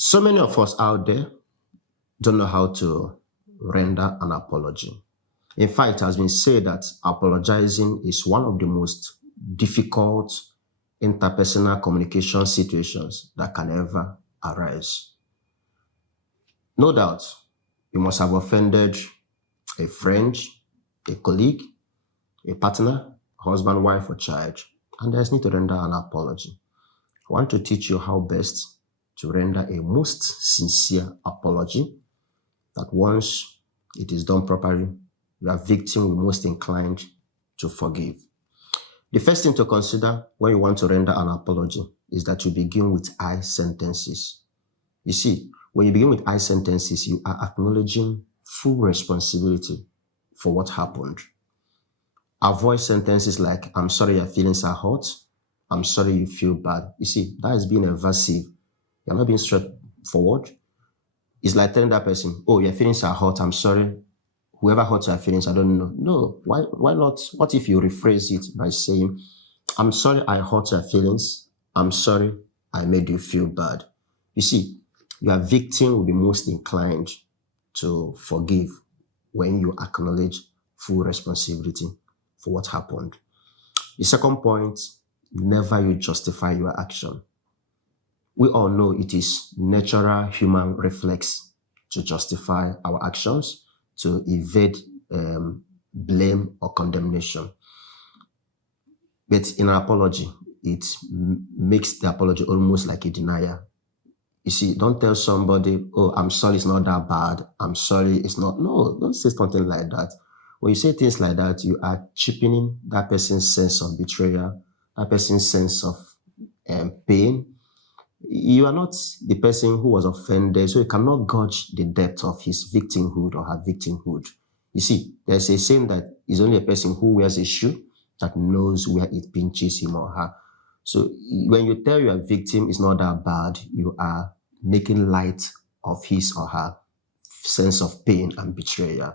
So many of us out there don't know how to render an apology. In fact, it has been said that apologizing is one of the most difficult interpersonal communication situations that can ever arise. No doubt, you must have offended a friend, a colleague, a partner, husband, wife, or child, and there's need to render an apology. I want to teach you how best to render a most sincere apology that once it is done properly, your victim will most inclined to forgive. The first thing to consider when you want to render an apology is that you begin with I sentences. You see, when you begin with I sentences, you are acknowledging full responsibility for what happened. Avoid sentences like, I'm sorry your feelings are hurt. I'm sorry you feel bad. You see, that is being evasive. You're not being straightforward. It's like telling that person, oh, your feelings are hurt. I'm sorry. Whoever hurts your feelings, I don't know. No, why not? What if you rephrase it by saying, I'm sorry I hurt your feelings. I'm sorry I made you feel bad. You see, your victim will be most inclined to forgive when you acknowledge full responsibility for what happened. The second point, never you justify your action. We all know it is natural human reflex to justify our actions, to evade blame or condemnation. But in an apology, it makes the apology almost like a denial. You see, don't tell somebody, oh, I'm sorry, it's not that bad. I'm sorry, it's not. No, don't say something like that. When you say things like that, you are cheapening that person's sense of betrayal, that person's sense of pain. You are not the person who was offended, so you cannot gauge the depth of his victimhood or her victimhood. You see, there's a saying that it's only a person who wears a shoe that knows where it pinches him or her. So when you tell your victim it's not that bad, you are making light of his or her sense of pain and betrayal.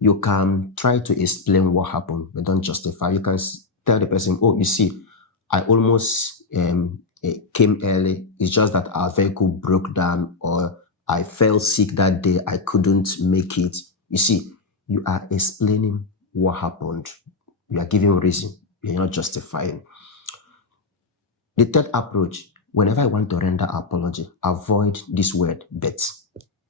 You can try to explain what happened, but don't justify. You can tell the person, oh, you see, I almost came early. It's just that our vehicle broke down, or I fell sick that day. I couldn't make it. You see, you are explaining what happened. You are giving reason. You're not justifying. The third approach, whenever I want to render apology, avoid this word, but.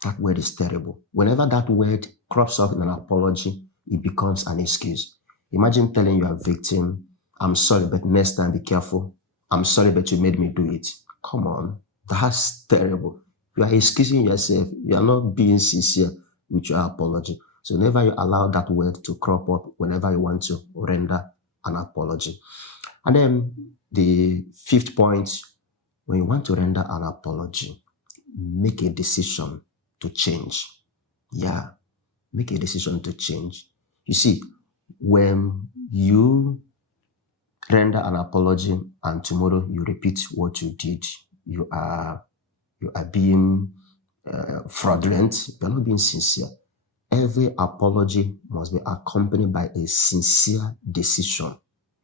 That word is terrible. Whenever that word crops up in an apology, it becomes an excuse. Imagine telling your victim, I'm sorry, but next time be careful. I'm sorry, but you made me do it. Come on, that's terrible. You are excusing yourself. You are not being sincere with your apology. So never you allow that word to crop up whenever you want to render an apology. And then the fifth point, when you want to render an apology, make a decision to change. Yeah, make a decision to change. You see, when you render an apology and tomorrow you repeat what you did, you are being fraudulent. You are not being sincere. Every apology must be accompanied by a sincere decision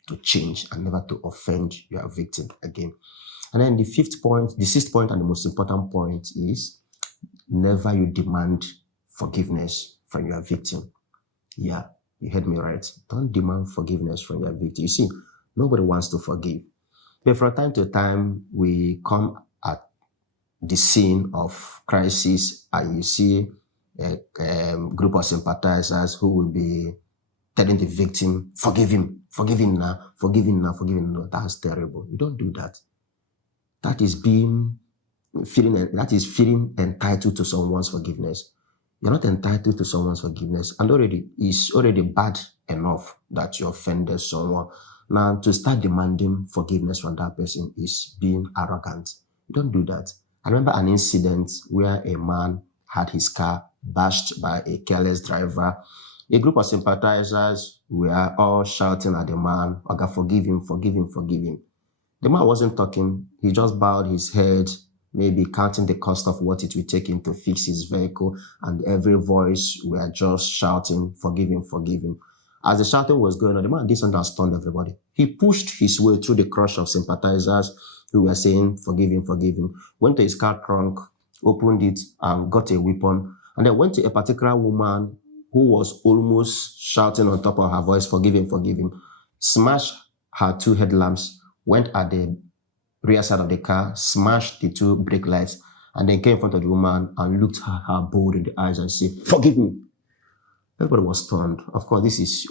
to change and never to offend your victim again. And then the sixth point, and the most important point is never you demand forgiveness from your victim. Yeah, you heard me right. Don't demand forgiveness from your victim. You see, nobody wants to forgive. But from time to time, we come at the scene of crisis and you see a group of sympathizers who will be telling the victim, forgive him now. No, that's terrible. You don't do that. That is feeling entitled to someone's forgiveness. You're not entitled to someone's forgiveness, and it's already bad enough that you offended someone. Now, to start demanding forgiveness from that person is being arrogant. You don't do that. I remember an incident where a man had his car bashed by a careless driver. A group of sympathizers were all shouting at the man, "Oga, forgive him. The man wasn't talking. He just bowed his head, maybe counting the cost of what it would take him to fix his vehicle, and every voice were just shouting, forgive him. As the shouting was going on, the man didn't understand everybody. He pushed his way through the crush of sympathizers who were saying, forgive him, went to his car trunk, opened it, and got a weapon, and then went to a particular woman who was almost shouting on top of her voice, "Forgive him, forgive him," smashed her two headlamps, went at the rear side of the car, smashed the two brake lights, and then came in front of the woman and looked her bold in the eyes and said, "Forgive me." Everybody was stunned. Of course, this is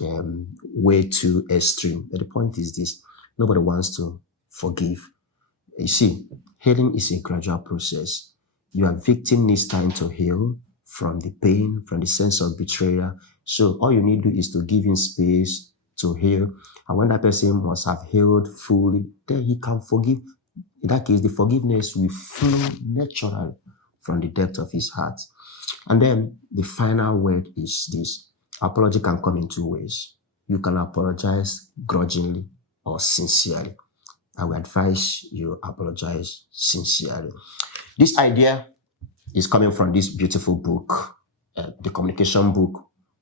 way too extreme. But the point is this: nobody wants to forgive. You see, healing is a gradual process. Your victim needs time to heal from the pain, from the sense of betrayal. So all you need to do is to give him space to heal. And when that person must have healed fully, then he can forgive. In that case, the forgiveness will flow naturally from the depth of his heart. And then the final word is this: apology can come in two ways. You can apologize grudgingly or sincerely. I would advise you apologize sincerely. This idea is coming from this beautiful book, the communication book,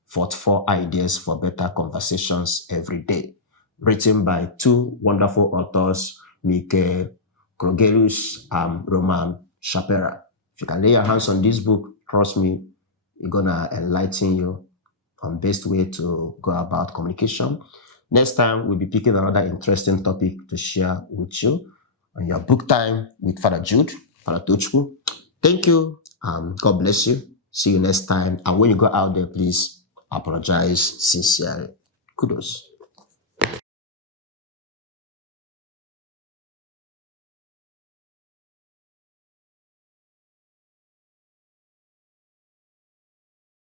44 Ideas for Better Conversations Every Day, written by two wonderful authors, Mike Krogelus and Roman Shapira. If you can lay your hands on this book, trust me, it's gonna enlighten you on best way to go about communication. Next time, we'll be picking another interesting topic to share with you on your book time with Father Jude, Father Tochku. Thank you. God bless you. See you next time. And when you go out there, please apologize sincerely. Kudos.